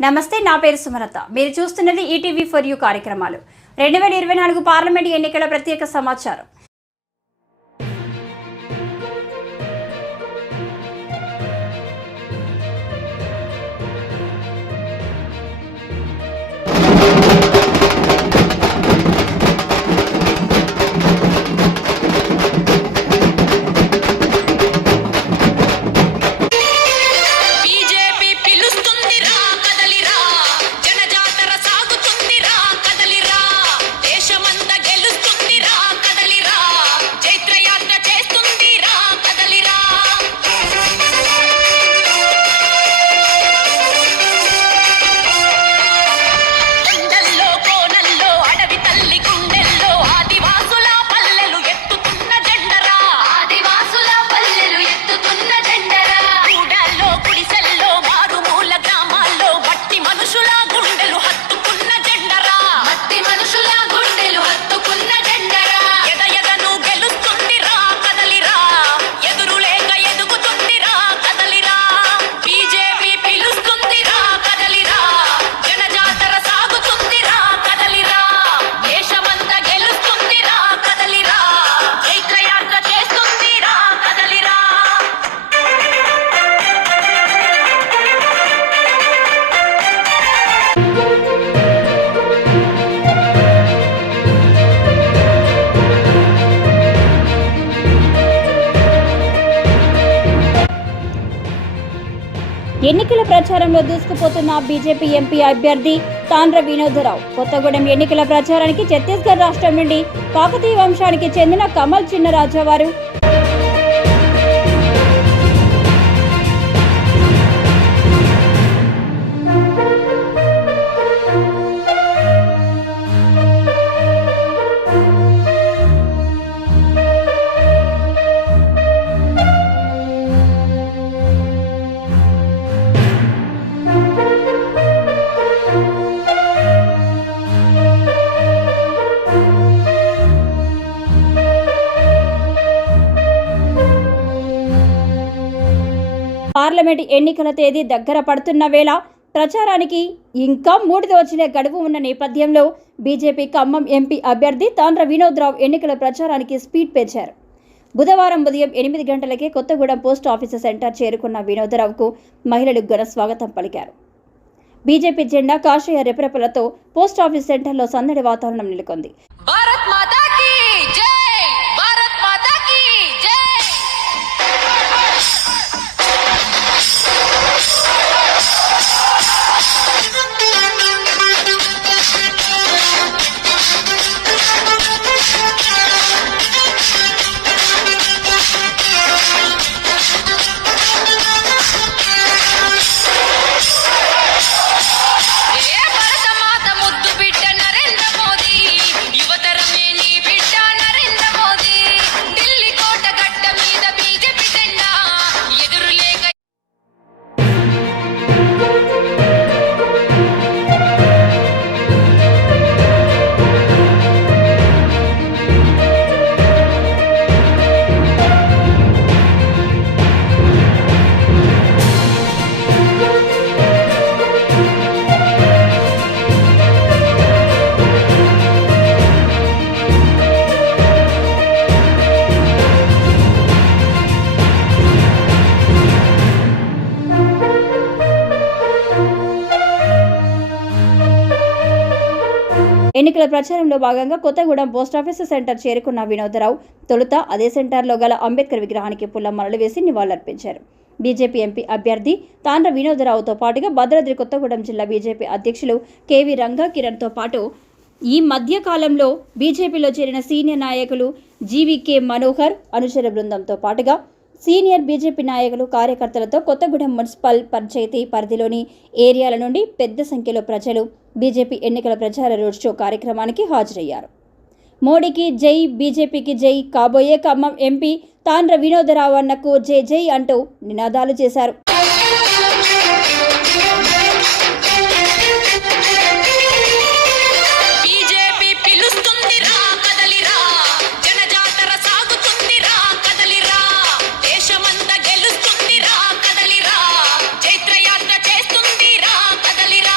నమస్తే, నా పేరు సుమలత. మీరు చూస్తున్నది ఈటీవీ ఫర్ యూ కార్యక్రమాలు. 2024 పార్లమెంట్ ఎన్నికల ప్రత్యేక సమాచారం. ఎన్నికల ప్రచారంలో దూసుకుపోతున్న బీజేపీ ఎంపీ అభ్యర్థి తాండ్ర వినోదరావు. కొత్తగూడెం ఎన్నికల ప్రచారానికి ఛత్తీస్గఢ్ రాష్ట్రం నుండి కాకతీయ వంశానికి చెందిన కమల్ చిన్నరాజా వారు పార్లమెంట్ ఎన్నికల తేదీ దగ్గర పడుతున్న వేళ ప్రచారానికి ఇంకా 3 రోజులే గడువు ఉన్న నేపథ్యంలో బీజేపీ ఖమ్మం ఎంపీ అభ్యర్థి తాండ్ర వినోదరావు ఎన్నికల ప్రచారానికి స్పీడ్ పెంచారు. బుధవారం ఉదయం 8 గంటలకే కొత్తగూడెం పోస్ట్ ఆఫీసు సెంటర్ చేరుకున్న వినోదరావుకు మహిళలు ఘన స్వాగతం పలికారు. బీజేపీ జెండా కాషాయ రెపరెపలతో పోస్ట్ ఆఫీస్ సెంటర్లో సందడి వాతావరణం నెలకొంది. ఎన్నికల ప్రచారంలో భాగంగా కొత్తగూడెం పోస్టాఫీసు సెంటర్ చేరుకున్న వినోదరావు తొలుత అదే సెంటర్లో గల అంబేద్కర్ విగ్రహానికి పూలమాలలు వేసి నివాళులర్పించారు. బీజేపీ ఎంపీ అభ్యర్థి తాండ్ర వినోదరావుతో పాటుగా భద్రాద్రి కొత్తగూడెం జిల్లా బీజేపీ అధ్యక్షులు కేవీ రంగా కిరణ్తో పాటు ఈ మధ్య కాలంలో బీజేపీలో చేరిన సీనియర్ నాయకులు జీవీకే మనోహర్ అనుచర బృందంతో పాటుగా సీనియర్ బీజేపీ నాయకులు కార్యకర్తలతో కొత్తగూడెం మున్సిపల్ పంచాయతీ పరిధిలోని ఏరియాల నుండి పెద్ద సంఖ్యలో ప్రజలు బీజేపీ ఎన్నికల ప్రచార రోడ్ షో కార్యక్రమానికి హాజరయ్యారు. మోడీకి జై, బీజేపీకి జై, కాబోయే ఖమ్మం ఎంపీ తాండ్ర వినోదరావు అన్నకు జై జై అంటూ నినాదాలు చేశారు. దేశమంతా గెలుస్తుంది రా కదలిరా, చైత్రయాత్ర చేస్తుంది రా కదలిరా.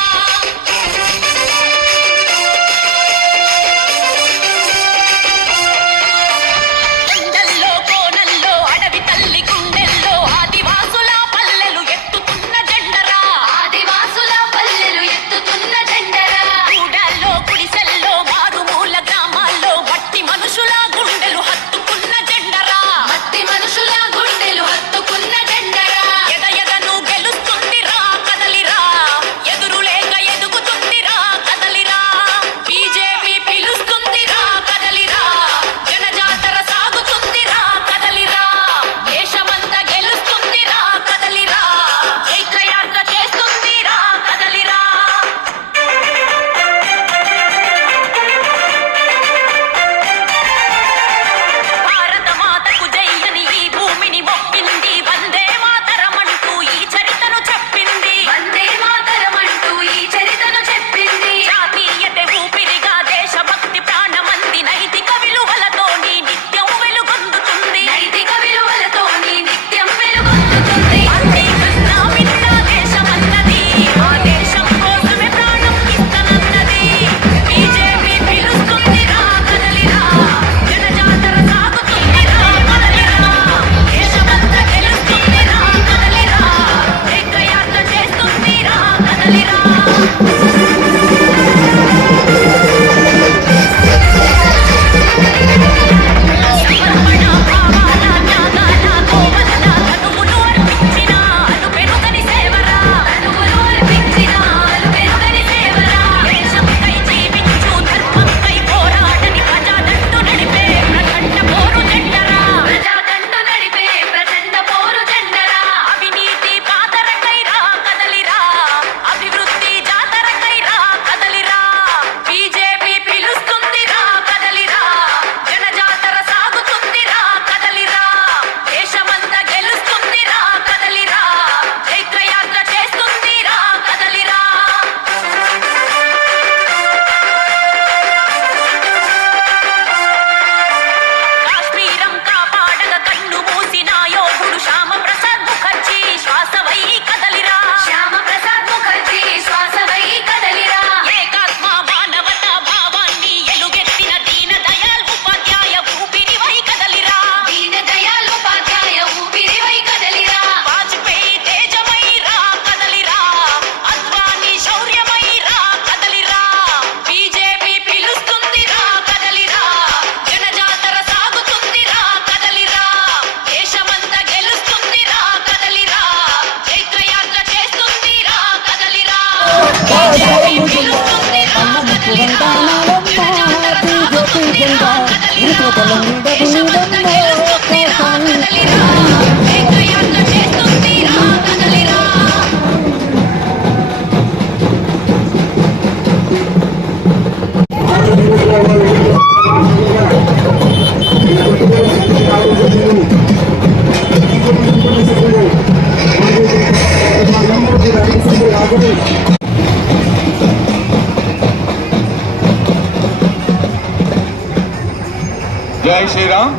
జై శ్రీరామ్.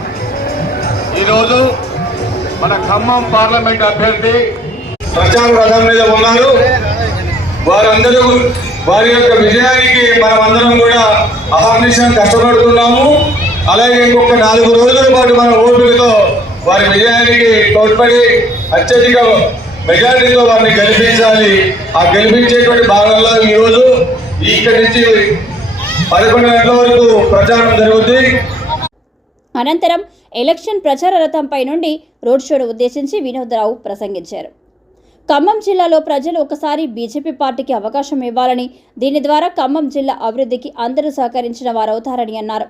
ఈరోజు మన ఖమ్మం పార్లమెంట్ అభ్యర్థి ప్రచార రథం మీద ఉన్నారు. వారందరూ వారి యొక్క విజయానికి మనమందరం కూడా అహర్నిశం కష్టపడుతున్నాము. అలాగే ఇంకొక 4 రోజుల పాటు మన ఓపికతో వారి విజయానికి తోడ్పడి అత్యధిక మెజారిటీతో వారిని గెలిపించాలి. ఆ గెలిపించేటువంటి భాగంలో ఈరోజు ఇక్కడి నుంచి 11 గంటల వరకు ప్రచారం జరుగుతుంది. అనంతరం ఎలక్షన్ ప్రచార రథంపై నుండి రోడ్ షోను ఉద్దేశించి వినోదరావు ప్రసంగించారు. ఖమ్మం జిల్లాలో ప్రజలు ఒకసారి బీజేపీ పార్టీకి అవకాశం ఇవ్వాలని, దీని ద్వారా ఖమ్మం జిల్లా అభివృద్ధికి అందరూ సహకరించిన వారవుతారని అన్నారు.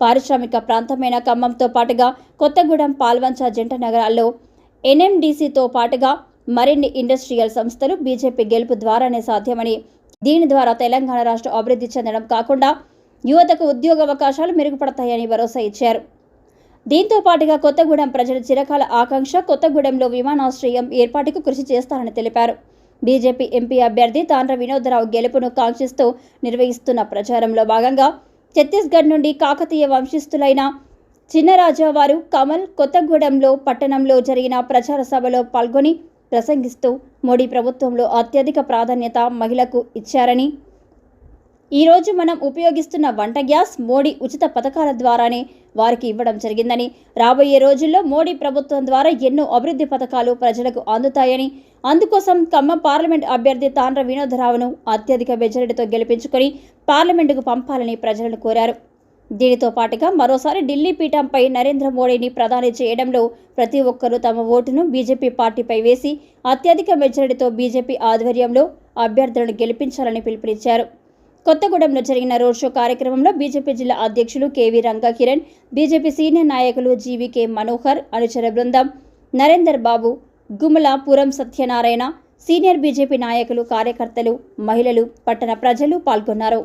పారిశ్రామిక ప్రాంతమైన ఖమ్మంతో పాటుగా కొత్తగూడెం, పాల్వంచ జంట నగరాల్లో ఎన్ఎండిసితో పాటుగా మరిన్ని ఇండస్ట్రియల్ సంస్థలు బీజేపీ గెలుపు ద్వారానే సాధ్యమని, దీని ద్వారా తెలంగాణ రాష్ట్రం అభివృద్ధి చెందడం కాకుండా యువతకు ఉద్యోగ అవకాశాలు మెరుగుపడతాయని భరోసా ఇచ్చారు. దీంతో పాటుగా కొత్తగూడెం ప్రజల చిరకాల ఆకాంక్ష కొత్తగూడెంలో విమానాశ్రయం ఏర్పాటుకు కృషి చేస్తారని తెలిపారు. బీజేపీ ఎంపీ అభ్యర్థి తాండ్ర వినోదరావు గెలుపును కాంక్షిస్తూ నిర్వహిస్తున్న ప్రచారంలో భాగంగా ఛత్తీస్గఢ్ నుండి కాకతీయ వంశస్థులైన చిన్నరాజా వారు కమల్ కొత్తగూడెంలో పట్టణంలో జరిగిన ప్రచార సభలో పాల్గొని ప్రసంగిస్తూ మోడీ ప్రభుత్వంలో అత్యధిక ప్రాధాన్యత మహిళకు ఇచ్చారని, ఈరోజు మనం ఉపయోగిస్తున్న వంట గ్యాస్ మోడీ ఉచిత పథకాల ద్వారానే వారికి ఇవ్వడం జరిగిందని, రాబోయే రోజుల్లో మోడీ ప్రభుత్వం ద్వారా ఎన్నో అభివృద్ధి పథకాలు ప్రజలకు అందుతాయని, అందుకోసం ఖమ్మం పార్లమెంట్ అభ్యర్థి తాండ్ర వినోదరావును అత్యధిక మెజారిటీతో గెలిపించుకొని పార్లమెంటుకు పంపాలని ప్రజలను కోరారు. దీనితో పాటుగా మరోసారి ఢిల్లీ పీఠంపై నరేంద్ర మోడీని ప్రధాని చేయడంలో ప్రతి ఒక్కరూ తమ ఓటును బీజేపీ పార్టీపై వేసి అత్యధిక మెజారిటీతో బీజేపీ ఆధ్వర్యంలో అభ్యర్థులను గెలిపించాలని పిలుపునిచ్చారు. కొత్తగూడెంలో జరిగిన రోడ్ షో కార్యక్రమంలో బీజేపీ జిల్లా అధ్యక్షులు KV Ranga Kiran, BJP senior నాయకులు జీవీకే మనోహర్, అనుచర బృందం, నరేందర్ బాబు, గుమ్మల పురం సత్యనారాయణ, సీనియర్ బీజేపీ నాయకులు, కార్యకర్తలు, మహిళలు, పట్టణ ప్రజలు పాల్గొన్నారు.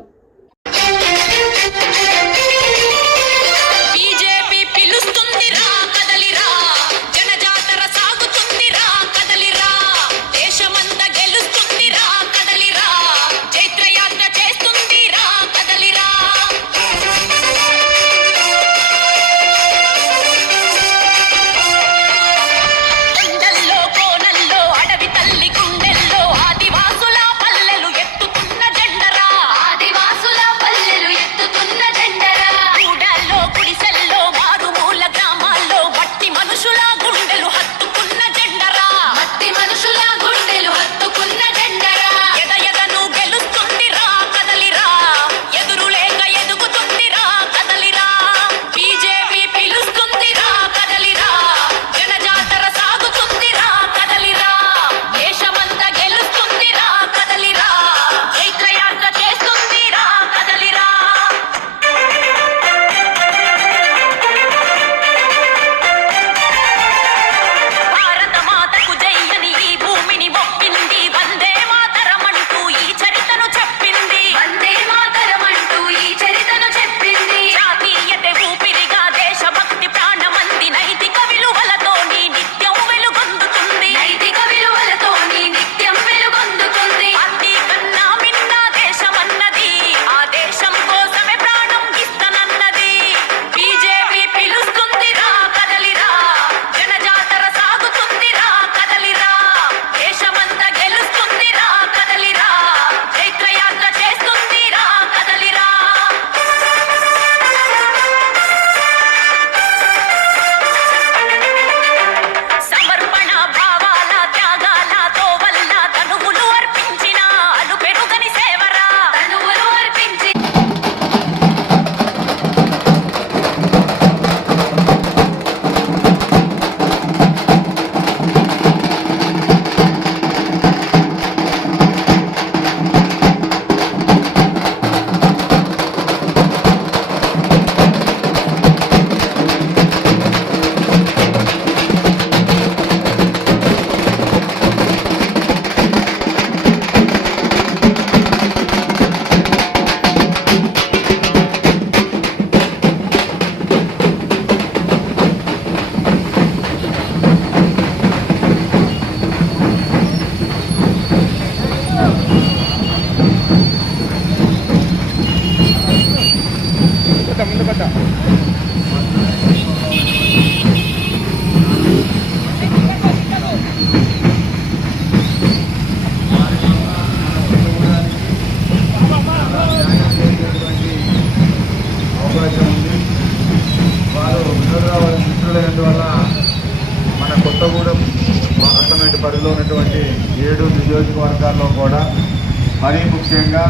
మరీ ముఖ్యంగా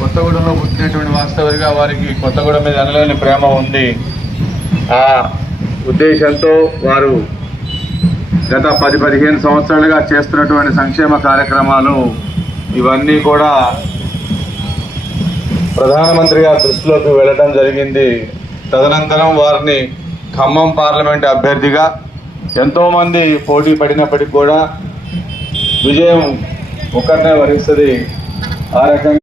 కొత్తగూడెంలో పుట్టినటువంటి వాస్తవుడిగా వారికి కొత్తగూడెం మీద అనలేని ప్రేమ ఉంది. ఆ ఉద్దేశంతో వారు గత 10-15 సంవత్సరాలుగా చేస్తున్నటువంటి సంక్షేమ కార్యక్రమాలు ఇవన్నీ కూడా ప్రధానమంత్రి గారి దృష్టిలోకి వెళ్ళడం జరిగింది. తదనంతరం వారిని ఖమ్మం పార్లమెంట్ అభ్యర్థిగా ఎంతోమంది పోటీ పడినప్పటికీ కూడా విజయం ఒక్కరినే వరిస్తుంది. ఆ రకంగా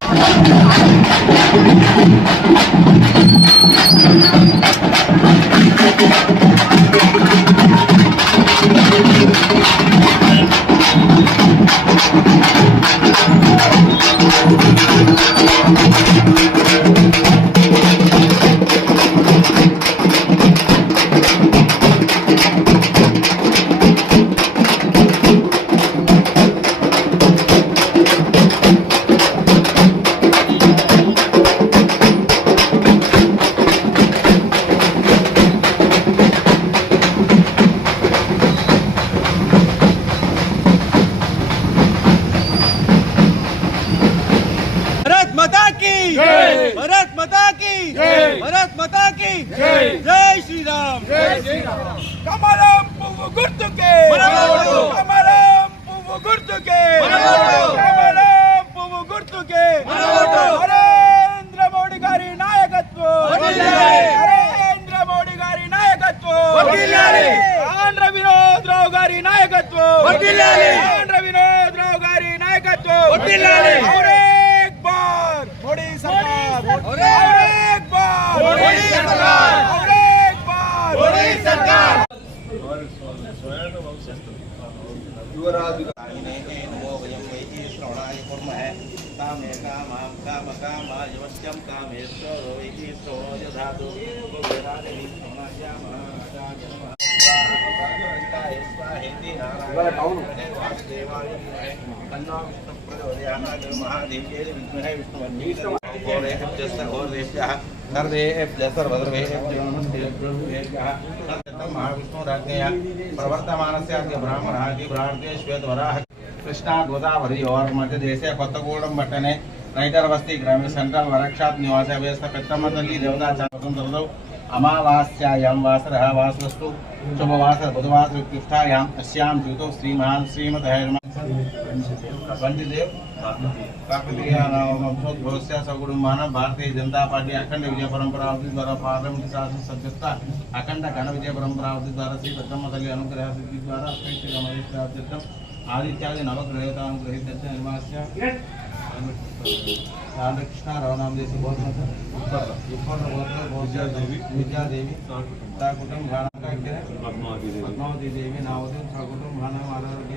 भारत माता की भारत माता की जय श्री राम कमलम पुव्वु गुर्तुके कमलम पुव्वु गुर्तुके कमलम पुव्वु गुर्तुके नरेंद्र मोदी गारी नायकत्व नरेंद्र मोदी गारी नायकत्व आंध्र विनोद राव गारी नायकत्व आंध्र विनोद राव गारी नायकत्व मोदी सरकार और एक बार मोदी सरकार और एक बार मोदी सरकार युवराज कामिने नमो वयं वैति श्रवणाय कुर्मः कामे कामां कामकामायवश्यं कामेश्वर वैति श्रवणो दधातु गोविराजे विष्णुनायामः राजाय नमः स्वाहाय स्वाहेति नारायणाय वासुदेवाय अन्नो प्रचोदयात् महादेव्यै विद्महे विष्णुवन्निः प्रवर्तमानस्य ब्राह्मणादि ब्राह्मणे श्वेतवराह कृष्णा गोदावरी और मध्य देशे कोत्तगूडెం पट्टने रैतर वस्ती ग्रामीण सेंट्रल वरक्षात् निवास व्यवस्था पेट्टमतल्ली देवता चातुर्दौ अमावास्यायां वासरः वासवस्तु शुभवासर बुधवासर उत्तिष्ठायां अस्यां ज्योतो श्रीमहान् श्रीमतः पंचदेव भारतीय जनता पार्टी अखंड विजय परंपरावती द्वारा पार्लियामेंट शासन सभ्यता अखंड घन विजय परंपरावती द्वारा श्री पेट्टमतल्ली अनुग्रह सिद्धि द्वारा आदित्यादि नवग्रहतानुग्रहित निर्मास्य राधाकृष्ण रावनाम देश विद्यादेवी कुटुंब पद्मावती देवी नावती सकुटुंब आरोग्य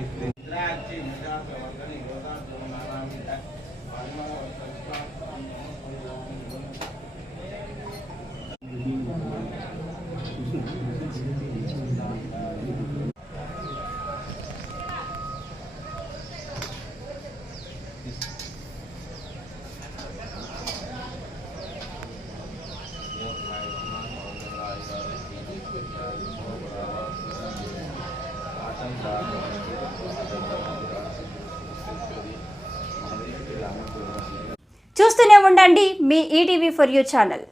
చూస్తూనే ఉండండి మీ ఈటీవీ ఫర్ యూ ఛానల్.